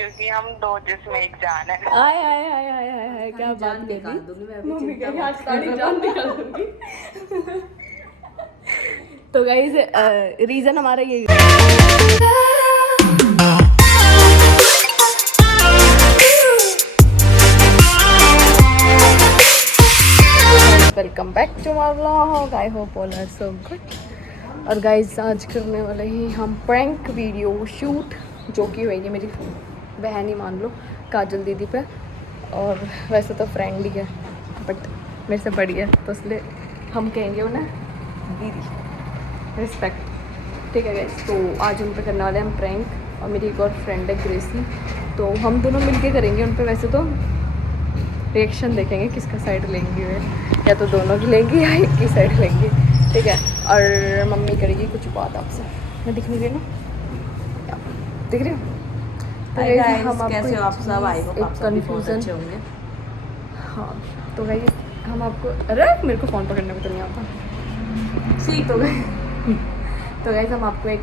क्योंकि हम दो जिस्म एक जान है। आय आय आय आय आय आय क्या बात निकाल दूंगी मैं अभी, मम्मी कहेगी आज सारी जान निकाल दूंगी। तो गाइस रीजन हमारा यही welcome back to my vlog. I hope all are so good. और गाइस आज करने वाले हैं हम प्रैंक वीडियो शूट, जो कि होगी मेरी बहन ही मान लो, काजल दीदी पे। और वैसे तो फ्रेंड ही है बट मेरे से बड़ी है, तो इसलिए हम कहेंगे उन्हें दीदी, रिस्पेक्ट। ठीक है गाइस, तो आज उन पे करने वाले हम प्रैंक। और मेरी एक और फ्रेंड है ग्रेसी, तो हम दोनों मिलके करेंगे उन पे। वैसे तो रिएक्शन देखेंगे किसका साइड लेंगी वे, या तो दोनों की लेंगी या एक की साइड लेंगी। ठीक है, और मम्मी करेगी कुछ बात आपसे। मैं दिख नहीं रही ना, दिख रही हूँ? तो हम कैसे हो आप सब? आई हो आप सब भी बहुत कन्फ्यूजन अच्छे होंगे। हाँ, तो भाई हम आपको, अरे मेरे को फ़ोन पकड़ने को तो नहीं आता। सीख तो गाइस हम आपको एक,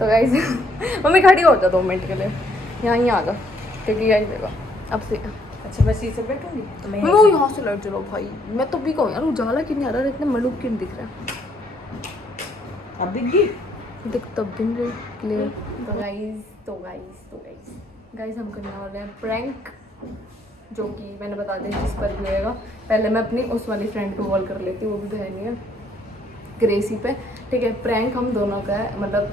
तो गाइस मम्मी खड़ी हो जाओ 2 मिनट के लिए, यहाँ आ जाओ क्योंकि गाइस देखो अब से। अच्छा मैं सीट से बैठूंगी तो मैं वो यहाँ से लड़ चलो भाई। मैं तो भी कहूँ यार, उजाला क्यों नहीं आ रहा, इतने मलूक क्यों दिख रहा है? अब दिख गई। देख तब दिन रही क्लियर। तो गाइस हम करने वाले हैं प्रैंक, जो कि मैंने बता दिया जिस पर भी होएगा। पहले मैं अपनी उस वाली फ्रेंड को कॉल कर लेती हूँ, वो भी बहन ही है, ग्रेसी पे। ठीक है, प्रैंक हम दोनों का है, मतलब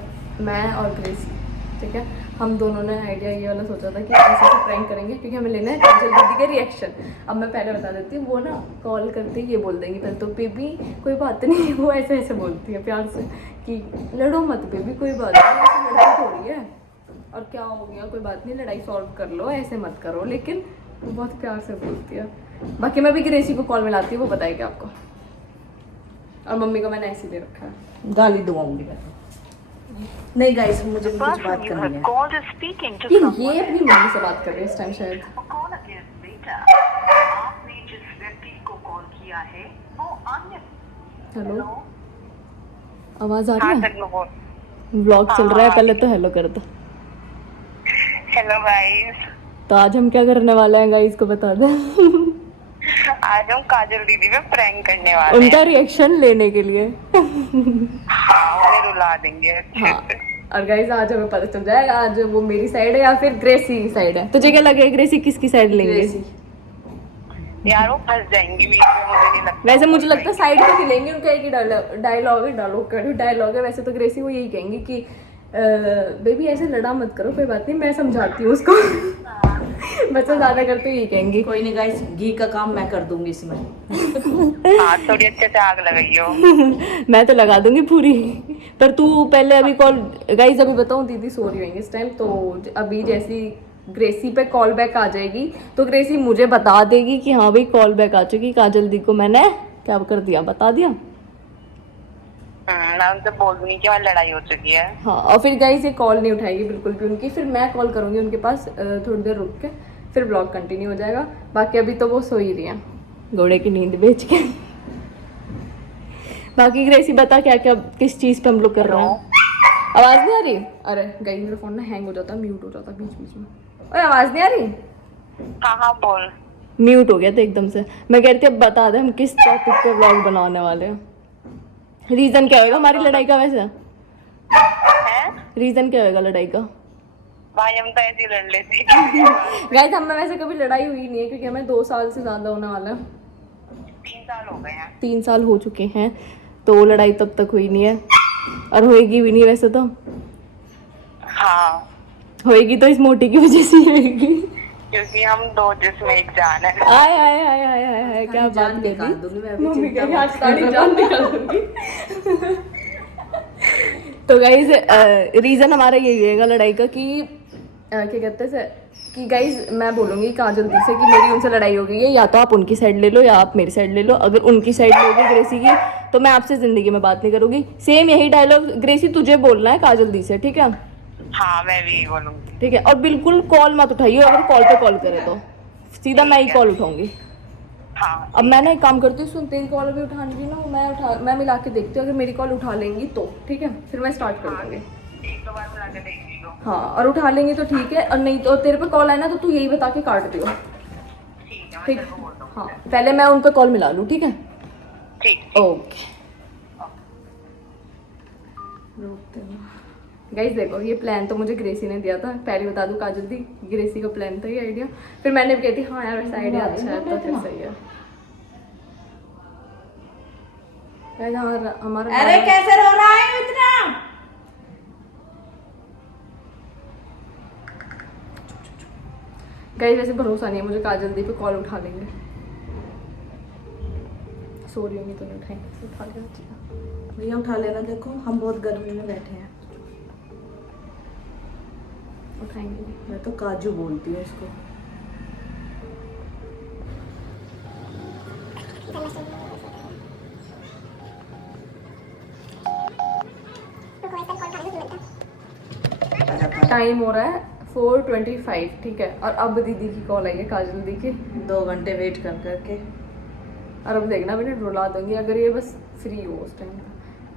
मैं और ग्रेसी। ठीक है, हम दोनों ने आइडिया ये वाला सोचा था कि ऐसे प्रैंक करेंगे, क्योंकि हमें लेना है काजल दीदी के रिएक्शन। अब मैं पहले बता देती हूँ, वो ना कॉल करते ही ये बोल देंगी पहले तो, बेबी कोई बात नहीं। वो ऐसे ऐसे बोलती है प्यार से कि लड़ो मत बेबी, कोई बात नहीं, ऐसे लड़की थोड़ी है, और क्या हो गया, कोई बात नहीं, लड़ाई सॉल्व कर लो, ऐसे मत करो। लेकिन वो बहुत प्यार से बोलती है। बाकी मैं भी ग्रेसी को कॉल मिलाती हूँ, वो बताएगी आपको। और मम्मी को मैंने ऐसे दे रखा है, गाली दूंगी मैं तो। नहीं गाइस, मुझे कुछ बात करनी है। ये अपनी मम्मी से बात कर रही है इस टाइम शायद। आपने जिस व्यक्ति को कॉल किया है वो अन्य। हेलो, आवाज आ रही है? व्लॉग चल रहा है, पहले तो हेलो कर दो। हेलो गाइस, तो आज हम क्या करने वाले हैं गाइस को बता दें। आज हम काजल दीदी पे प्रैंक करने वाले उनका रिएक्शन लेने के लिए। हाँ, उन्हें रुला देंगे अच्छे हाँ, से। और गाइस आज हमें पता चल जाएगा आज वो मेरी साइड है या फिर ग्रेसी की साइड है। तुझे क्या लगे ग्रेसी किसकी साइड लेंगे? यार वो फंस जाएंगी बीच में, मुझे नहीं लगता। वैसे मुझे लगता है साइड पे लेंगे, उनका एक ही डायलॉग है वैसे तो। ग्रेसी वो यही कहेंगी कि बेबी ऐसे लड़ा मत करो, कोई बात नहीं, मैं समझाती हूँ उसको। बच्चा ज्यादा करते यही कहेंगी। कोई नहीं गाइस, घी का काम मैं कर दूंगी इसमें। हाँ, थोड़ी अच्छे से आग लगाइयो। मैं तो लगा दूंगी पूरी, पर तू पहले अभी कॉल। गाइस अभी बताऊँ, दीदी सो रही होंगी इस टाइम, तो अभी जैसी ग्रेसी पे कॉल बैक आ जाएगी तो ग्रेसी मुझे बता देगी कि हाँ भाई कॉल बैक आ चुकी, काजल दी को मैंने क्या कर दिया, बता दिया। मैं उनसे बोल दूंगी कि हमारी लड़ाई हो चुकी है। हाँ, और फिर गाइस ये कॉल नहीं उठाएगी बिल्कुल भी उनकी, फिर मैं कॉल करूँगी उनके पास थोड़ी देर रुक के, फिर ब्लॉग कंटिन्यू हो जाएगा। बाकी अभी तो वो सो ही रही हैं घोड़े की नींद बेच के। बाकी ग्रेसी बता क्या क्या किस चीज़ पे हम लोग कर रहे हैं। आवाज़ नहीं आ रही? अरे गाइस मेरा फोन ना हैंग हो जाता, म्यूट हो जाता बीच बीच में। ओए आवाज़ नहीं आ रही? हाँ बोल। म्यूट हो गया था एकदम से। मैं कह रही थी अब बता दे हम किस टॉपिक पे व्लॉग बनाने वाले हैं। रीजन क्या होगा हमारी लड़ाई का? वैसे रीजन क्या होगा लड़ाई का? भाई हम तो ऐसे ही लड़ लेते हैं। गाइस हम में वैसे कभी लड़ाई हुई नहीं है, क्योंकि हमें 2 साल से ज्यादा होने वाला है। 3 साल हो गए हैं। 3 साल हो चुके हैं, तो लड़ाई तब तक हुई नहीं है, और होएगी भी नहीं वैसे तो। हाँ, होएगी तो इस मोटी की वजह से होएगी, क्योंकि हम दो जिस्म एक जान है। आय आय आय आय आय आय क्या बात निकाल कर दूंगी मैं दी मम्मी, अभी। कहेगी आज सारी जान निकाल दूंगी। तो गाइज रीजन हमारा यही रहेगा लड़ाई का कि क्या कहते हैं कि गाइज मैं बोलूँगी काजल दी से कि मेरी उनसे लड़ाई हो गई है, या तो आप उनकी साइड ले लो या आप मेरी साइड ले लो। अगर उनकी साइड लोगे ग्रेसी की, तो मैं आपसे जिंदगी में बात नहीं करूँगी। सेम यही डायलॉग ग्रेसी तुझे बोलना है काजल दी से, ठीक है? हाँ, मैं भी बोलूंगी। ठीक है, और बिल्कुल कॉल मत उठाइए, अगर कॉल पे कॉल करे तो सीधा मैं ही कॉल उठाऊंगी। हाँ, अब मैं ना एक काम करती हूँ, सुन, तेरी कॉल भी उठानी ना, मैं मिला के देखती हूँ, अगर मेरी कॉल उठा लेंगी तो ठीक है, फिर मैं स्टार्ट कर दूँगी। एक दो बार बुला के देख लो। हाँ, और उठा लेंगे तो ठीक है, और नहीं तो तेरे पे कॉल आए ना तो तू यही बता के काट दियो। ठीक है, मैं ठीक, तेरे को बोल दूँ। हाँ पहले मैं उन पे कॉल मिला लूँ, ठीक है? ठीक। ओके। गाइस देखो, ये प्लान तो मुझे ग्रेसी ने दिया था, पहले बता दूं काजल दी, ग्रेसी का प्लान था ये आइडिया। फिर मैंने भी कहती हाँ यार वैसा आइडिया अच्छा है, तो फिर सही है। हमारा अरे कैसे रो रहा है इतना? गाइस वैसे भरोसा नहीं है मुझे, काजल दी पे कॉल उठा लेंगे। सो रही होंगी तो नहीं उठाएंगे, उठा लेना चाहिए। भैया उठा लेना, देखो हम बहुत गर्मी में बैठे हैं। उठाएंगे। मैं तो काजू बोलती हूँ इसको। टाइम हो रहा है 4:25, ठीक है? और अब दीदी की कॉल आई है, काजल दी की। 2 घंटे वेट कर करके। और अब देखना मैंने रुला दूंगी अगर ये बस फ्री हो उस टाइम।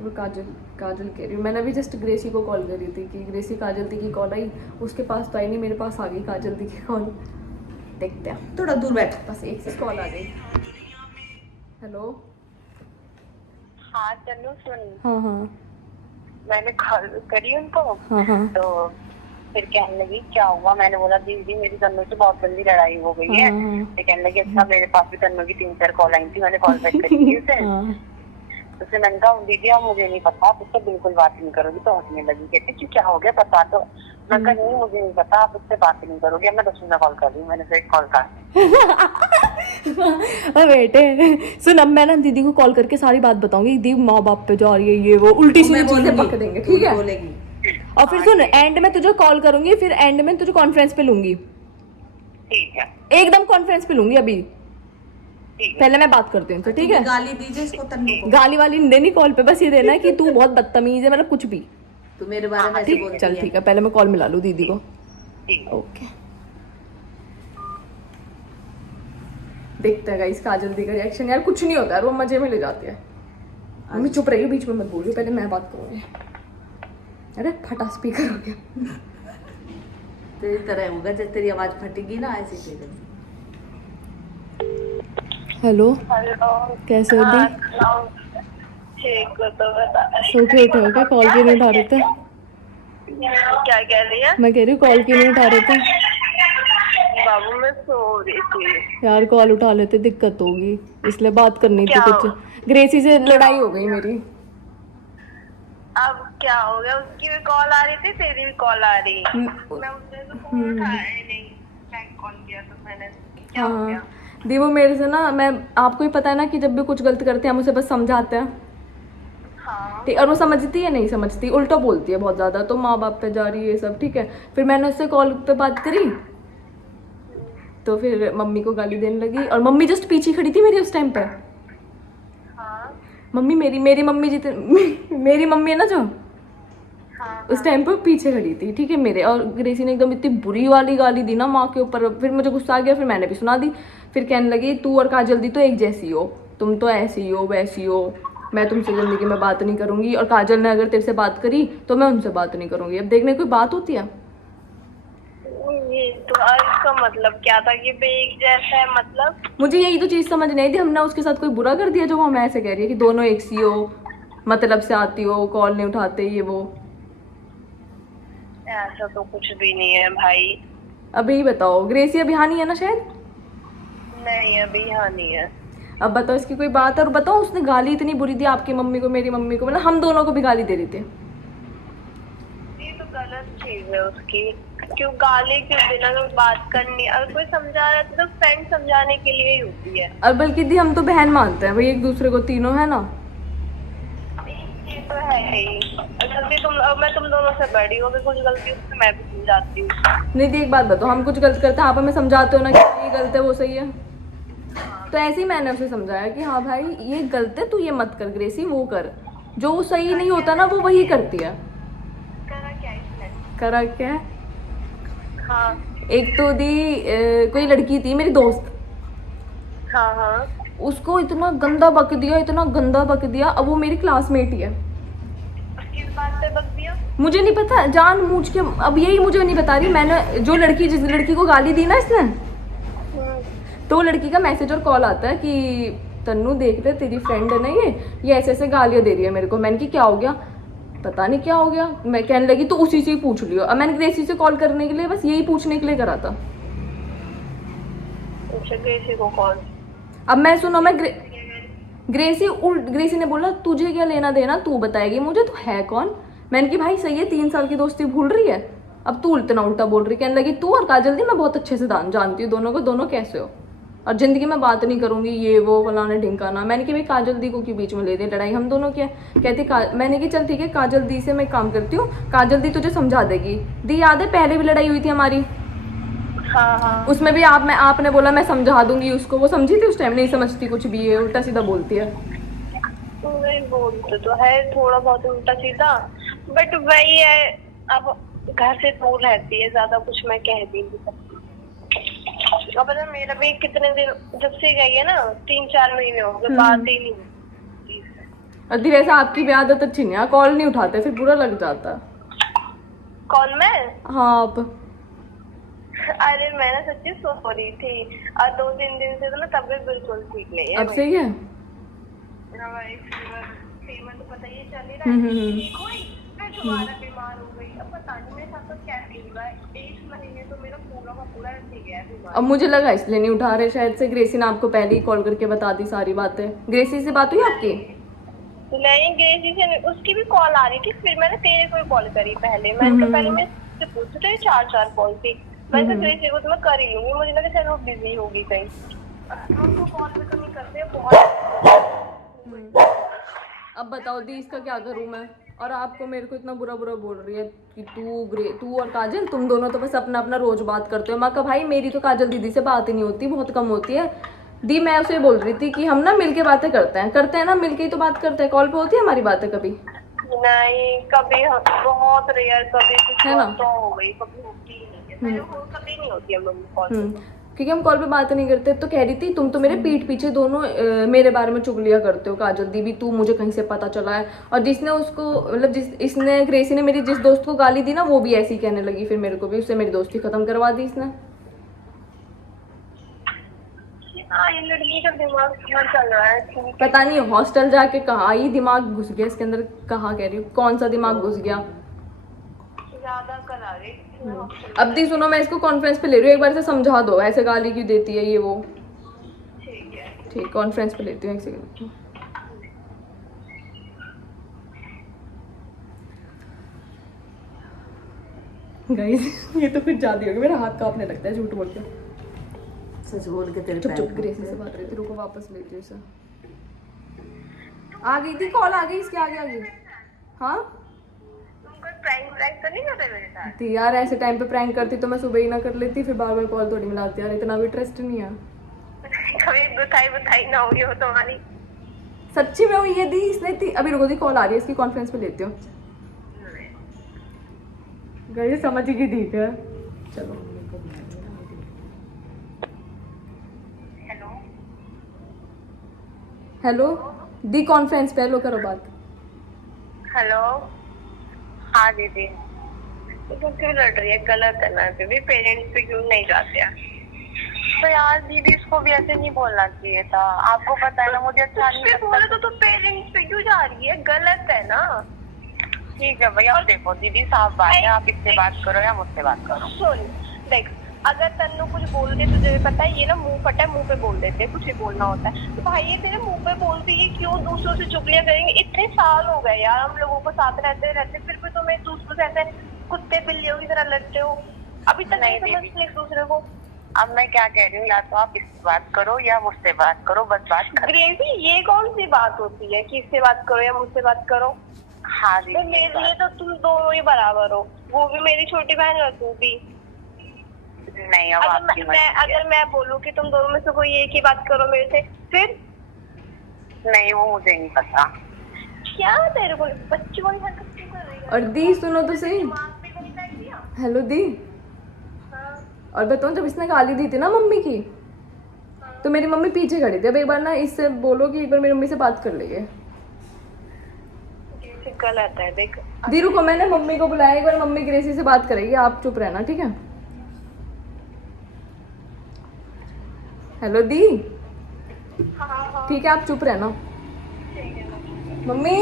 अब काजल कह रही हूँ, मैंने अभी जस्ट ग्रेसी को कॉल करी थी कि ग्रेसी काजल दी की कॉल आई, उसके पास तो आई नहीं, मेरे पास आ गई काजल दी की कॉल। देखते हैं, थोड़ा दूर बैठ। बस एक से कॉल आ गई। हेलो। हाँ चलो सुन, हाँ हाँ मैंने कॉल करी उनको। हाँ हाँ तो फिर कहने लगी क्या हुआ, मैंने बोला दीदी मेरी तन्नू से बहुत गंदी लड़ाई हो गई है। हाँ, तो कहने लगी अच्छा, मेरे पास भी तन्नू की 3-4 कॉल आई थी, मैंने कॉल बैक करी थी उसे। हाँ। तो उससे मैंने कहा दीदी अब मुझे नहीं पता, आप उससे बिल्कुल बात नहीं करोगी। तो हंसने लगी, कहते कि क्या हो गया बता दो। मैं कहा नहीं मुझे नहीं पता, आप उससे बात नहीं करोगी। अब मैं 10 मिनट कॉल कर रही हूँ, मैंने फिर कॉल कर। बेटे सुन, अब मैं ना दीदी को कॉल करके सारी बात बताऊंगी, दीदी माँ बाप पे जा रही है ये वो, उल्टी सीधी चीजें पक देंगे, ठीक है? बोलेगी। और फिर सुन, एंड में तुझे कॉल करूंगी, फिर एंड में तुझे कॉन्फ्रेंस पे लूंगी, ठीक है एकदम कॉन्फ्रेंस पे लूंगी अभी। ठीक है। पहले मैं बात करती हूँ, ठीक है? गाली दीजिए इसको, तन्नू को। गाली वाली नहीं देनी कॉल पे, बस ये देना है कि तू बहुत बदतमीज है, मतलब कुछ भी। तू मेरे बारे में ऐसे ठीक, बोलती चल है। ठीक है, पहले मैं कॉल मिला लूँ दीदी को। ठीक है। ओके, देखते हैं गाइस काजल दी का रिएक्शन। यार कुछ नहीं होता है, वो मजे में ले जाती है। मम्मी चुप रही, बीच में मत बोलिए, पहले मैं बात करूंगी। अरे फटा स्पीकर हो गया। तेरी तरह होगा, जब तेरी आवाज फटेगी ना ऐसे ही तेरे। हेलो, हेलो, कैसे हो दी? ठीक हो तो बता। सो के उठे हो क्या? कॉल क्यों नहीं उठा रहे थे? क्या कह रही है? मैं कह रही हूँ कॉल क्यों नहीं उठा रहे थे? बाबू मैं सो रही थी। यार कॉल उठा लेते, दिक्कत होगी, इसलिए बात करनी थी क्या कुछ। ग्रेसी से लड़ाई हो गई मेरी। अब क्या हो गया, उसकी भी कॉल आ रही थी, तेरी भी कॉल आ रही। मैं उसने तो फोन उठाया ही नहीं, मैं कॉल किया तो मैंने क्या हो गया। दी वो मेरे से ना, मैं आपको ही पता है ना कि जब भी कुछ गलत करते हैं हम उसे बस समझाते हैं, हाँ ठीक? और वो समझती है नहीं समझती, उल्टा बोलती है बहुत ज़्यादा, तो माँ बाप पे जा रही है ये सब, ठीक है? फिर मैंने उससे कॉल पे बात करी तो फिर मम्मी को गाली देने लगी, और मम्मी जस्ट पीछे खड़ी थी मेरी उस टाइम पे। हाँ मम्मी मेरी मम्मी जितने मेरी मम्मी है ना जो, हाँ उस टाइम पर पीछे खड़ी थी, ठीक है मेरे। और ग्रेसी ने एकदम इतनी बुरी वाली गाली दी ना माँ के ऊपर, फिर मुझे गुस्सा आ गया, फिर मैंने भी सुना दी। फिर कहने लगी तू और काजल दी तो एक जैसी हो, तुम तो ऐसी हो वैसी हो, मैं तुमसे ज़िंदगी में बात नहीं करूँगी, और काजल ने अगर तेरे से बात करी तो मैं उनसे बात नहीं करूँगी। अब देखने कोई बात होती है? ये तो इसका मतलब क्या था कि बे एक जैसा है, मतलब मुझे यही तो चीज़ समझ नहीं थी, हमने उसके साथ कोई बुरा कर दिया जो वो हमें ऐसे कह रही है कि दोनों एक सी हो, मतलब से आती हो, कॉल नहीं उठाते ये वो। ऐसा तो कुछ भी नहीं है भाई। अभी बताओ, ग्रेसी अभी हाँ नहीं है ना शायद? नहीं अभी यहाँ नहीं है। अब बताओ इसकी कोई बात है? और बताओ उसने गाली इतनी बुरी दी आपकी मम्मी को, मेरी मम्मी को, मतलब हम दोनों को भी गाली दे रही थी। ये तो गलत चीज है उसकी, क्यों गाली क्यों देना, अगर बात करनी, अगर कोई समझा रहा है तो फ्रेंड समझाने के लिए ही होती है। और बल्कि दी हम तो बहन मानते हैं भाई एक दूसरे को, तीनों है ना। ये तो है ही, गलती मैं तुम दोनों से बड़ी हूँ, अगर कुछ गलती उससे मैं भी समझाती हूँ। नहीं दी एक बात बताओ, हम कुछ गलत करते हैं आप हमें समझाते हो ना कि ये गलत है वो सही है, तो ऐसे ही मैंने उसे समझाया कि हाँ भाई ये गलत है, तू ये मत कर ग्रेसी, वो कर, जो वो सही नहीं होता ना वो वही करती है। करा क्या इसने? करा क्या? हाँ एक तो दी कोई लड़की थी मेरी दोस्त, हाँ हाँ। उसको इतना गंदा बक दिया, इतना गंदा बक दिया। अब वो मेरी क्लासमेट ही है, किस बात पे बक दिया? मुझे नहीं पता, जानबूझ के। अब यही मुझे नहीं बता रही, मैंने जो लड़की, जिस लड़की को गाली दी ना इसने, तो वो लड़की का मैसेज और कॉल आता है कि तन्नू देख ले, तेरी फ्रेंड है ना ये ऐसे ऐसे गालियाँ दे रही है मेरे को। मैंने कि क्या हो गया, पता नहीं क्या हो गया। मैं कहने लगी तो उसी से ही पूछ लियो। अब मैंने ग्रेसी से कॉल करने के लिए बस यही पूछने के लिए करा था। ग्रेसी को कॉल, अब मैं सुनो, मैं ग्रेसी ने बोला तुझे क्या लेना देना, तू बताएगी मुझे, तू है कौन। मैंने कि भाई सही है, 3 साल की दोस्ती भूल रही है, अब तू इतना उल्टा बोल रही। कहने लगी तू और काजल दी मैं बहुत अच्छे से जानती हूँ दोनों को, दोनों कैसे हो, और जिंदगी में बात नहीं करूंगी, ये वो फलाना ढिंकाना। मैंने कि भाई काजल दी को क्यों बीच में ले दे, लड़ाई हम दोनों की है। कहती मैंने कि चल ठीक है, काजल दी से मैं काम करती हूँ, काजल दी तुझे समझा देगी। दी याद है पहले भी लड़ाई हुई थी हमारी, हाँ। उसमें भी आपने बोला मैं समझा दूंगी उसको, वो समझी थी उस टाइम, नहीं समझती कुछ भी है, उल्टा सीधा बोलती है। नहीं बोलते तो है थोड़ा बहुत उल्टा सीधा, बट वही है, अब घर से दूर रहती है, ज्यादा कुछ मैं कह भी नहीं सकती। अब पता मेरा भी कितने दिन जब से गई है ना, 3-4 महीने हो गए, बात ही नहीं होती। अरे वैसे आपकी भी आदत अच्छी नहीं है, कॉल नहीं उठाते फिर बुरा लग जाता। कौन मैं? हाँ आप। अरे मैं ना सच्ची सो रही थी, और 2-3 दिन से तो ना तबीयत बिल्कुल ठीक नहीं है। अब सही है? फीवर तो पता ही चल ही रहा है, ठीक हुई फिर दोबारा बीमार हो गई। अब पता नहीं मेरे साथ तो क्या फील हुआ है, 1 महीने तो मेरा पूरा का पूरा ऐसे गया बीमार। अब मुझे लगा इसलिए नहीं उठा रहे शायद से, ग्रेसी ने आपको पहले ही कॉल करके बता दी सारी बातें। ग्रेसी से बात हुई आपकी? नहीं, ग्रेसी से नहीं, उसकी भी कॉल आ रही थी, फिर मैंने तेरे को कॉल करी पहले। मैंने तो पहले मैं पूछ रही 4 कॉल थी, मैं तो ग्रेसी को तो मैं कर ही लूंगी, मुझे लगा शायद वो बिजी होगी कहीं, उनको कॉल पे तो नहीं करते बहुत। अब बताओ दी इसका क्या करूँ मैं, और आपको मेरे को इतना बुरा बुरा बोल रही है कि तू और काजल तुम दोनों तो बस अपना अपना रोज बात करते हो। मैं कहा भाई मेरी तो काजल दीदी से बात ही नहीं होती, बहुत कम होती है। दी मैं उसे बोल रही थी कि हम ना मिलके बातें करते हैं ना, मिलके ही तो बात करते हैं, कॉल पे होती है हमारी बातें कभी? नहीं, कभी बहुत रेयर, कभी कुछ है ना? तो हो गई, कभी होती ही नहीं है, कभी नहीं होती हम लोग कॉल पे। क्योंकि हम कॉल पे बात नहीं करते। तो कह रही थी तुम तो मेरे पीठ पीछे दोनों मेरे बारे में चुगलियां करते हो, काजल दी भी तू मुझे कहीं से पता चला है। और जिसने उसको मतलब इसने ग्रेसी ने मेरी जिस दोस्त को गाली दी ना, वो भी ऐसी कहने लगी फिर मेरे को भी, उससे मेरी दोस्ती खत्म करवा दी इसने। हाँ, ये लड़की का दिमाग कहाँ चल रहा है, पता नहीं हॉस्टल जाके कहाँ ही दिमाग घुस गया इसके अंदर, कहाँ कह रही हूँ कौन सा दिमाग घुस गया। ज्यादा करा रही। अब दी सुनो, मैं इसको कॉन्फ्रेंस पे ले रही हूँ, एक बार से समझा दो ऐसे गाली क्यों देती है ये वो। ठीक है। ठीक, कॉन्फ्रेंस पे लेती हूँ, एक सेकंड। गाइस ये तो कुछ ज्यादा हो गया, मेरा हाथ कांपने लगता है झूठ बोल के। सच बोल के तेरे चुप चुप, ग्रेसी से बात रही थी, रुको वापस लेती हूँ इसे। आ गई थी कॉल, आ गई इसके आगे आ गई। हाँ प्रैंक तो नहीं कर रहे मेरे साथ? थी यार, ऐसे टाइम पे प्रैंक करती तो मैं सुबह ही ना कर लेती, फिर बार बार कॉल थोड़ी मिलाती यार, इतना भी ट्रस्ट नहीं है। कभी बुताई ना हुई हो तुम्हारी? सच्ची में हुई है दी, इसने थी। अभी रुको दी, कॉल आ रही है इसकी, कॉन्फ्रेंस पे लेती हूँ। गई समझ गई, ठीक है चलो। हेलो दी, कॉन्फ्रेंस पे, लो करो बात। हेलो। हाँ दीदी, तो क्यों लड़ रही है? गलत है ना, भी पेरेंट्स पे क्यों नहीं जाते हैं? तो यार दीदी इसको भी ऐसे नहीं बोलना चाहिए था, आपको पता है ना मुझे अच्छा नहीं लगता। बोले तो पेरेंट्स पे क्यों जा रही है? गलत है ना। ठीक है भैया, और देखो दीदी साफ बात है, आप इससे बात करो या मुझसे बात करो। सुन देख, अगर तन्नू कुछ बोल दे, तुझे भी पता है ये ना मुंह फटा है, मुंह पे बोल देते हैं, कुछ ही बोलना होता है। तो भाई ये तेरे मुंह पे बोलती है, क्यों दूसरों से चुगलियां करेंगे? इतने साल हो गए यार हम लोगों को साथ रहते फिर भी तुम एक दूसरे से ऐसे कुत्ते बिल्लियों की तरह लड़ते हो, अभी तक नहीं समझते एक दूसरे को। अब मैं क्या कह रही हूँ, या तो आप इससे बात करो या मुझसे बात करो, बस बात करो। ग्रेसी ये कौन सी बात होती है कि इससे बात करो या मुझसे बात करो? हाँ जी, तो मेरे लिए तो तुम दोनों ही बराबर हो, वो भी मेरी छोटी बहन और तू भी। नहीं, अब अगर मैं बोलूँ कि तुम दोनों में से कोई एक ही बात करो मेरे से, फिर? नहीं, वो मुझे नहीं पता। क्या तेरे को बच्ची वाली हरकत क्यों कर रही है? और दी सुनो तो सही। हेलो दी। हाँ। और बताओ, जब इसने गाली दी थी ना मम्मी की, तो मेरी मम्मी पीछे खड़ी थी। अब एक बार ना इससे बोलो कि एक बार मेरी मम्मी से बात कर लेंगे। से गलत है देख। दी रुको, मैंने मम्मी को बुलाया, एक बार मम्मी ग्रेसी से बात करेगी, आप चुप रहना ठीक है। हेलो दी, हाँ ठीक है आप चुप रहना। ठीक है ना। मम्मी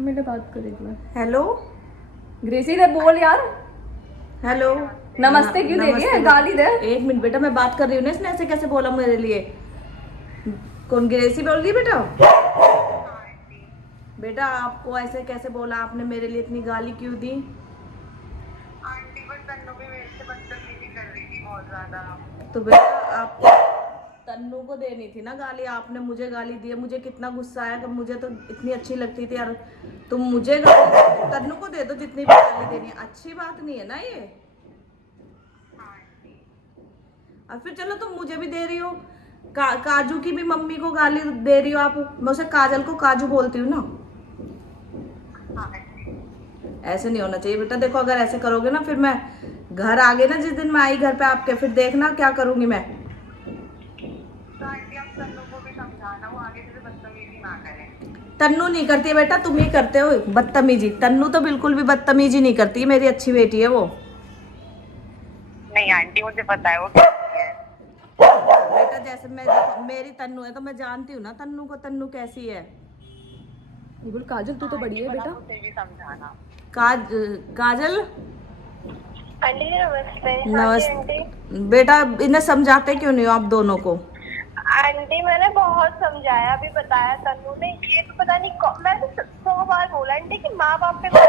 मेरे बात करेगी। हेलो ग्रेसी दे बोल यार, हेलो नमस्ते क्यों दे रही है, गाली दे। एक मिनट बेटा, मैं बात कर रही हूँ ना, इसने ऐसे कैसे बोला मेरे लिए? कौन ग्रेसी बोल रही है बेटा? बेटा आपको ऐसे कैसे बोला? आपने मेरे लिए इतनी गाली क्यों दी? आंटी बस तन्नू भी मेरे से बदतमीजी कर रही थी बहुत ज्यादा। तो बेटा आपको तन्नू को देनी थी ना गाली, आपने मुझे गाली दी है। मुझे कितना गुस्सा आया कि मुझे तो इतनी अच्छी लगती थी यार, तुम मुझे गाली, तन्नू को दे दो जितनी भी गाली देनी है। अच्छी बात नहीं है ना ये। और फिर चलो तुम मुझे भी दे रही हो, काजू की भी मम्मी को गाली दे रही हो आप। मैं उसे काजल को काजू बोलती हूँ ना। ऐसे नहीं होना चाहिए बेटा। देखो अगर ऐसे करोगे ना, फिर मैं घर आ गई ना, जिस दिन मैं आई घर पे आपके, फिर देखना क्या करूंगी मैं। तो आंटी आप तन्नू को भी समझाना, वो आगे से बदतमीजी ना करे। तन्नू नहीं करती है बेटा, तुम ही करते हो बदतमीजी। तन्नू तो बिल्कुल भी बदतमीजी नहीं करती है, मेरी अच्छी बेटी है वो। नहीं आंटी मुझे पता है वो कैसी है। बेटा जैसे मैं, मेरी तन्नू है तो मैं जानती हूँ ना तन्नू को, तन्नू कैसी है। ये बोल काजल तू तो बड़ी है बेटा। मुझे भी समझाना। काजल आंटी नमस्ते। हाँ जी नमस्ते आंटी। बेटा, इन्हें समझाते क्यों नहीं हो आप दोनों को? आंटी मैंने बहुत समझाया, अभी बताया तन्नू ने, ये तो पता नहीं मैंने 100 बार बोला आंटी कि माँ बाप पे बात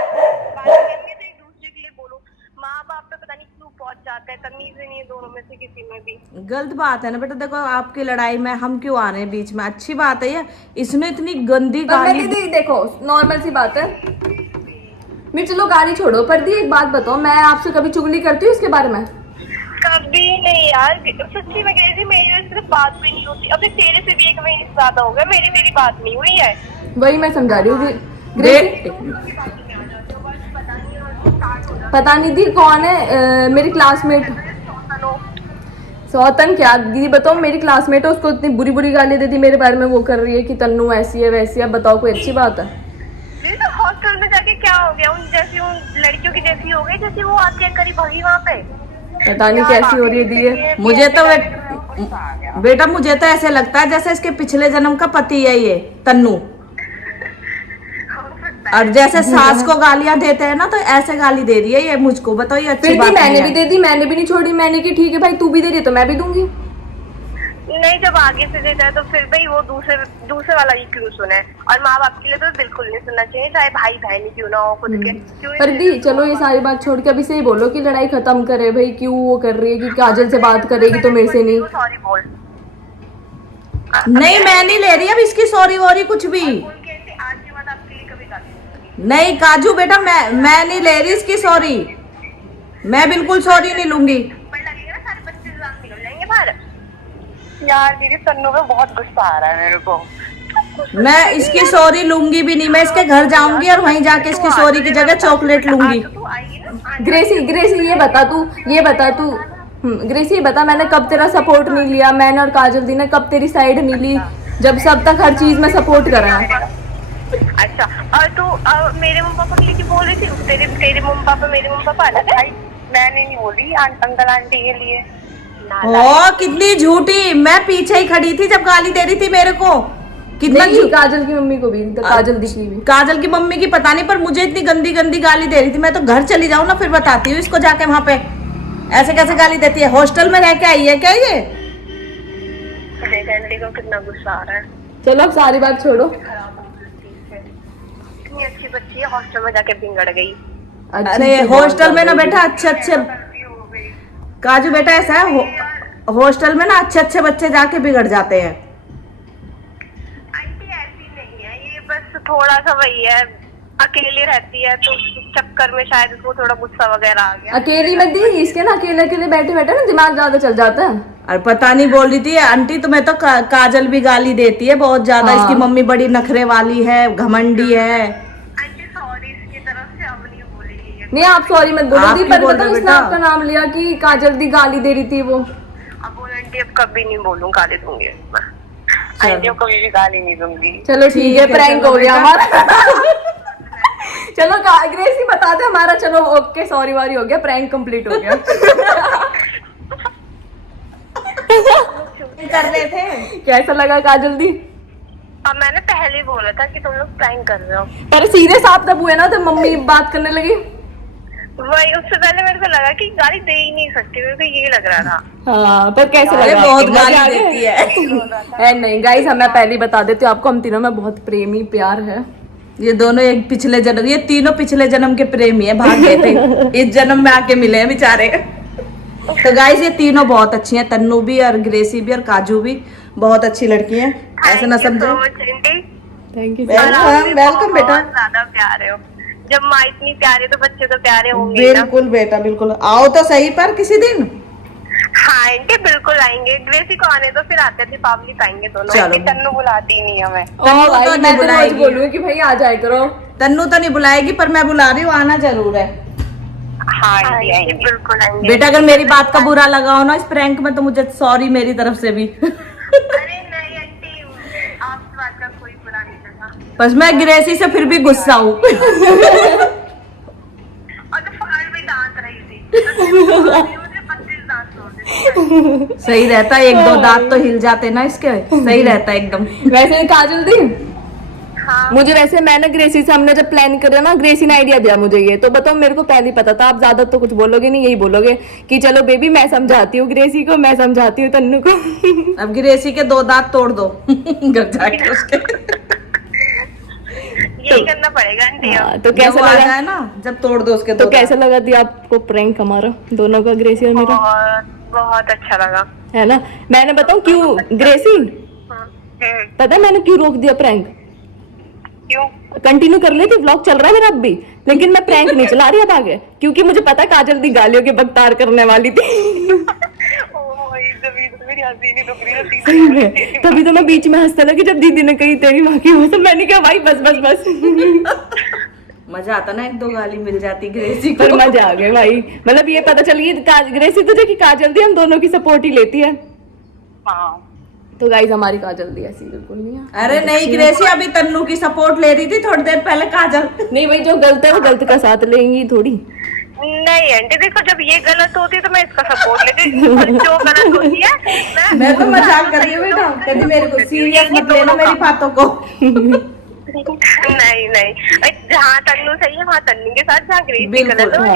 करेंगे तो एक दूसरे के लिए बोलो। माँ बाप पे पता नहीं क्यों पहुंच जाता है, तमीज नहीं है दोनों में से किसी में भी। गलत बात है ना बेटा। देखो आपकी लड़ाई में हम क्यों आ रहे हैं बीच में? अच्छी बात है ये, इसने इतनी गंदी गाली। दीदी देखो नॉर्मल सी बात है, मैं चलो गाली छोड़ो, पर दी एक बात बताओ, मैं आपसे कभी चुगली करती हूँ इसके बारे में? कभी नहीं यार, सच्ची में कह रही थी, मेरी वजह से बात भी नहीं होती। अभी तेरे से भी 1 महीने से ज्यादा हो गया, मेरी तेरी बात नहीं हुई है। वही मैं समझा रही हूँ। पता नहीं थी कौन है, मेरी क्लासमेट। सौतन क्या दीदी बताओ, मेरी क्लासमेट है, उसको इतनी बुरी बुरी गाली दे दी मेरे बारे में, वो कर रही है कि तन्नू ऐसी है वैसी है। बताओ कोई अच्छी बात है? तो हॉस्टल में जाके क्या हो गया, उन जैसी उन लड़कियों की जैसी हो गई जैसी वो आती है करीब भगी वहाँ पे। पता नहीं कैसी हो रही है दी। मुझे तो बेटा मुझे तो ऐसे लगता है जैसे इसके पिछले जन्म का पति है ये तन्नू। और जैसे सास को गालियां देते हैं ना, तो ऐसे गाली दे रही है ये मुझको। बताओ ये अच्छी बात मैंने भी दे दी, मैंने भी नहीं छोड़ी। मैंने की ठीक है भाई, तू भी दे रही है तो मैं भी दूंगी। नहीं, जब आगे से देता है तो फिर भाई वो दूसरे वाला ही क्यों सुने। और माँ बाप के लिए तो बिल्कुल नहीं सुनना चाहिए, चाहे भाई बहन क्यों ना हो खुद के। पर दी चलो ये सारी बात छोड़ के अभी से ही बोलो कि लड़ाई खत्म करे भाई, क्यों वो कर रही है कि काजल से बात करेगी तो मेरे से नहीं। सॉरी बोल। नहीं मैं नहीं ले रही अब इसकी सॉरी वॉरी कुछ भी। आज के बाद आपके लिए कभी गाली नहीं काजू बेटा, मैं नहीं ले रही इसकी सॉरी। मैं बिल्कुल सॉरी नहीं लूंगी। लगेगा ना सारे बच्चे निकल जाएंगे बाहर। यार दीदी तन्नू में बहुत गुस्सा आ रहा है मेरे को। मैं इसकी सॉरी लूंगी भी नहीं। मैं इसके घर जाऊंगी और वहीं जाके इसकी सॉरी की जगह चॉकलेट लूंगी। ग्रेसी ये बता तू ग्रेसी बता, मैंने कब तेरा सपोर्ट नहीं लिया? मैंने और काजल दी ने कब तेरी साइड नहीं ली, जब सब तक हर चीज में सपोर्ट करा है। अच्छा, और तू मेरे मम्मी पापा के लिए क्यों बोल रही थी? तेरे मम्मी पापा मेरे मम्मी पापा अलग है। मैंने नहीं बोली, अंकल आंटी के लिए। ओ कितनी झूठी। मैं पीछे ही खड़ी थी जब गाली दे रही थी मेरे को। कितना काजल की मम्मी को भी, काजल दी की भी। काजल की मम्मी की पता नहीं, पर मुझे इतनी गंदी गंदी गाली दे रही थी। मैं तो घर चली जाऊँ ना, फिर बताती हूँ इसको जाके वहाँ पे ऐसे कैसे गाली देती है। हॉस्टल में रह के आई है क्या ये? आंटी को कितना गुस्सा आ रहा है। चलो अब सारी बात छोड़ो। कितनी अच्छी बच्ची है, हॉस्टल में जाके बिगड़ गई। अरे हॉस्टल में ना बेटा अच्छे काजू बेटा ऐसा है, हॉस्टल में ना अच्छे बच्चे जाके बिगड़ जाते हैं। आंटी ऐसी नहीं है ये, बस थोड़ा सा वही है, अकेली रहती है तो चक्कर में शायद उसको थोड़ा गुस्सा वगैरह आ गया। अकेली मत दी, इसके ना अकेले बैठे ना दिमाग ज्यादा चल जाता है। और पता नहीं बोल रही थी आंटी तुम्हें तो काजल भी गाली देती है बहुत ज्यादा। हाँ। इसकी मम्मी बड़ी नखरे वाली है, घमंडी है। आंटी सॉरी, इसकी तरफ से अब नहीं बोलेगी। नहीं आप सॉरी मत बोलो दी, आप पर ही बोल बताओ रहे इसने बेटा। आपका नाम लिया कि काजल दी गाली दे रही थी वो। अब बोल आंटी आंटी अब कभी नहीं बोलूं, गाली दूंगी आंटी, अब कभी भी गाली नहीं दूंगी। चलो ठीक है, प्रैंक हो गया हमारा। चलो ग्रेसी बता दे हमारा, चलो ओके सॉरी वारी हो गया, प्रैंक कंप्लीट हो गया। कर रहे थे। कैसा लगा काजल दी? अब मैंने पहले ही बोला था कि तुम लोग प्रैंक कर रहे हो। पर सीरियस आप तब हुए ना, तो मम्मी बात करने लगी। वही, उससे पहले मेरे को लगा कि गाली दे ही नहीं सकती, मेरे को ये लग रहा था। हाँ, पर कैसा अरे लगा? बहुत मजा गाली आ गया? देती है। नहीं गाइस, मैं पहले ही बता देती हूँ आपको, हम तीनों में बहुत प्रेमी प्यार है। ये दोनों एक पिछले जन्म, ये तीनों पिछले जन्म के प्रेमी है, भाग गए थे इस जन्म में आके मिले हैं बेचारे। तो गाइस ये तीनों बहुत अच्छी हैं, तन्नू भी और ग्रेसी भी और काजू भी बहुत अच्छी लड़की हैं, ऐसे ना समझे। Thank you. वेलकम बेटा। ज्यादा प्यारे हो, जब माँ इतनी प्यारी तो बच्चे तो प्यारे होंगे ना। बिल्कुल बेटा बिल्कुल, आओ तो सही पर किसी दिन। हाँ आंटी बिल्कुल आएंगे, ग्रेसी को आने दो, फिर आते थे पब्लिक आएंगे दोनों। चलो। आंटी तन्नू बुलाती नहीं हमें। तन्नू तो नहीं मैं तो रोज बुलाएगी। बोलूंगी कि भाई आ जाए करो। तन्नू तो नहीं बुलाएगी, पर मैं बुला रही हूँ, आना जरूर है। हाँ आंटी आएंगे, बिल्कुल आएंगे। बेटा अगर मेरी बात का बुरा लगा हो ना इस प्रैंक में, तो मुझे सॉरी मेरी तरफ से भी। अरे नहीं आंटी, आपकी बात का कोई बुरा नहीं लगा। बस मैं ग्रेसी से फिर भी गुस्सा हूँ। और तो फाड़ भी दांत रही थी, मुझे 25 दांत तोड़ देते। सही रहता, एक दो दांत तो हिल जाते ना इसके, सही रहता एकदम। वैसे काजल दी, हाँ मुझे वैसे मैंने ग्रेसी से, हमने जब प्लान करा ना, ग्रेसी ने आइडिया दिया मुझे ये, तो बताओ मेरे को पहले ही पता था आप ज्यादा तो कुछ बोलोगे नहीं, यही बोलोगे कि चलो बेबी मैं समझाती हूँ ग्रेसी को, मैं समझाती हूँ तन्नू को। अब ग्रेसी के 2 दांत तोड़ दो घर जाके उसके। यही करना पड़ेगा आंटी अब। हाँ, तो जब कैसा वो आ लगा? जाए ना, जब तोड़ दो उसके तो 2 कैसा लगा दी आपको प्रैंक हमारा दोनों का, ग्रेसी और मेरा? बहुत बहुत अच्छा लगा। है ना? मैंने बताऊं क्यों ग्रेसी, पता है मैंने क्यों रोक दिया प्रैंक? क्यों? कंटिन्यू कर लेती, व्लॉग चल रहा है मेरा अब भी, लेकिन मैं प्रैंक नहीं चला रही अब आगे, क्योंकि मुझे पता है काजल दी गालियों के बख्तार करने वाली थी। मेरी हंसी नहीं रुक रही सही में, तभी तो मैं बीच में हंसने लगी जब दीदी ने कही तेरी माँ की कसम, मैंने कहा भाई बस बस बस। मजा आता ना, 1-2 गाली मिल जाती ग्रेसी को। पर मजे आ गए भाई, मतलब ये पता चल गई ग्रेसी तुझे कि काजल दी हम दोनों की सपोर्ट ही लेती है। हाँ तो गाइस हमारी काजल दी ऐसी बिल्कुल नहीं है। अरे नहीं ग्रेसी अभी तन्नू की सपोर्ट ले रही थी थोड़ी देर पहले काजल। नहीं भाई, जो गलत है वो गलत का साथ लेंगी थोड़ी। नहीं आंटी देखो, जब ये गलत होती है तो मैं इसका सपोर्ट लेती हूँ, और जो गलत होती है मैं तो मजाक कर रही हूँ बेटा, कभी मेरे को सीरियस मत लेना मेरी बातों को। नहीं नहीं, जहाँ तन्नू सही है वहाँ तन्नू के साथ, जहाँ ग्रेसी बिल्कुल, गलत है हाँ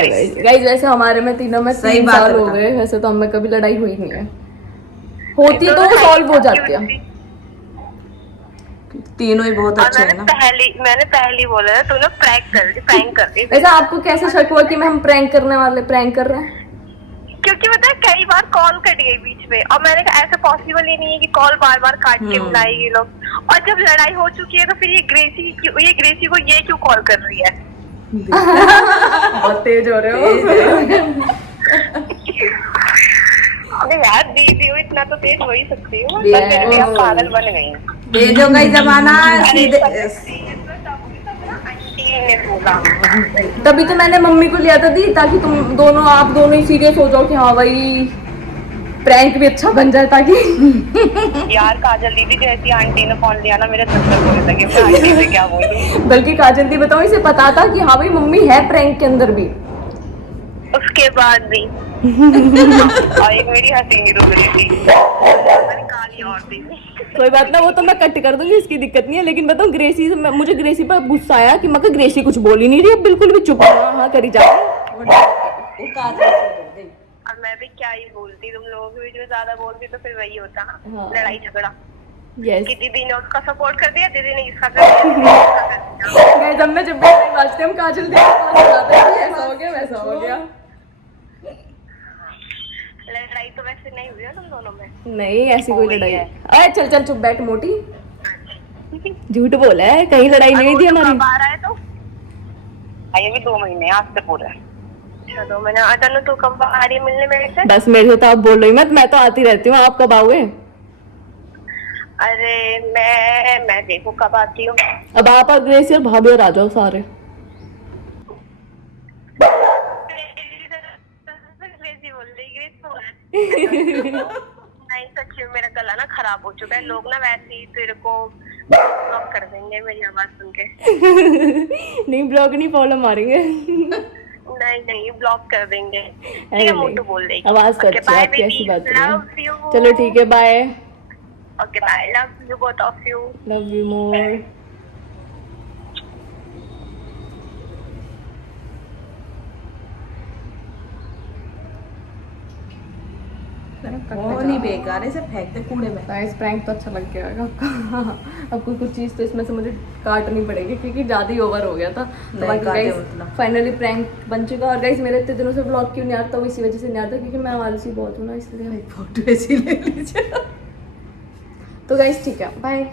गाइस, वैसे हमारे में तीनों में सही 3 बात साल है हो बेटा। गए, वैसे तो हमें कभी लड़ाई हुई नहीं है, होती है तो वो सॉल्व हो जाती है। तीनों ही बहुत और अच्छे हैं ना। मैंने पहले बोला था, तू ना प्रैंक कर दी। वैसे आपको कैसे शक हुआ कि मैं हम प्रैंक करने वाले प्रैंक कर रहे हैं? क्योंकि पता है कई बार कॉल कट गई बीच में, और मैंने कहा ऐसा पॉसिबल ही नहीं है कि कॉल बार बार काट के बुलाएगी ये लोग, और जब लड़ाई हो चुकी है तो फिर ये ग्रेसी को ये क्यों कॉल कर रही है? बहुत तेज हो रहे हो। अबे यार दीदी हो, इतना तो तेज हो ही सकती हो, ये पर फिर भी आप पागल बन गई। ये जो गई जमाना सीधे। आंटी ने बोला तभी तो मैंने मम्मी को लिया था दी, ताकि आप दोनों ही सीरियस हो जाओ कि हाँ भाई प्रैंक भी अच्छा बन जाए, ताकि यार काजल दीदी जैसी आंटी ने फोन लिया ना, मेरे थप्पड़ बोलने लगे, मैं आंटी से क्या बोलूं। बल्कि काजल दी बताओ, इसे पता था कि हाँ भाई मम्मी है प्रैंक के अंदर भी। उसके बाद भी और एक मेरी हंसी नहीं रुक रही थी, मैंने काली और थी। कोई बात ना, वो तो मैं कट कर दूंगी, इसकी दिक्कत नहीं है, लेकिन बताऊँ ग्रेसी से मुझे ग्रेसी पर गुस्सा आया कि मगर ग्रेसी कुछ बोल ही नहीं रही है, बिल्कुल भी चुप हाँ करी जा। और मैं भी क्या ही बोलती, तुम लोगों के बीच में ज्यादा बोलती तो फिर वही होता हाँ। लड़ाई झगड़ा, यस कि दीदी ने उसका सपोर्ट कर दिया, दीदी ने इसका कर दिया। गाइस, हम जब भी बाजते हम काजल दी के पास जाते हैं कि ऐसा हो गया वैसा हो गया। लड़ाई तो वैसे नहीं हुई है तुम दोनों में? नहीं ऐसी कोई हो गई लड़ाई। है। अरे चल चल चुप बैठ मोटी, झूठ बोला है, कहीं लड़ाई नहीं हुई थी हमारी। कब आ रहा है तो? ये भी 2 महीने आज से पूरे। अच्छा 2 महीने। अच्छा तू कब आ रही है मिलने मेरे से? बस मेरे से तो आप बोल रही मत, मैं तो आती रहती हूँ, आप कब आओगे? अरे मैं देखो कब आती हूँ। अब आप और ग्रेसी और भाभी और आ जाओ सारे। ग्रेसी बोल रही, ग्रेसी बोल रही। नहीं खराब हो चुका है, लोग ना वैसे ही तेरे को ब्लॉक कर देंगे मेरी आवाज सुन के। नहीं ब्लॉग नहीं, फॉलो मारेंगे। नहीं नहीं ब्लॉक कर देंगे। ठीक अरे है नहीं, मोटू बोल देगी। आवाज तो Okay, अच्छी है bye, आपकी, ऐसी baby. बात नहीं Love है। you. चलो ठीक है, bye. Okay, bye. Love you both of you. Love you more. Phone ही बेकार है, इसे फेंक दे कूड़े में। गाइस प्रैंक तो अच्छा लग गया होगा आपको। अब कुछ चीज़ तो इसमें से मुझे काटनी पड़ेगी क्योंकि ज़्यादा ही ओवर हो गया था। तो बाकी गाइस फाइनली प्रैंक बन चुका। और गाइस मेरे इतने दिनों से ब्लॉग क्यों नहीं आता, वो इसी वजह से नहीं आता क्योंकि मैं आलसी बहुत हूँ ना, इसलिए। फोटो ऐसी ले लीजिए। तो गाइस ठीक है, बाय।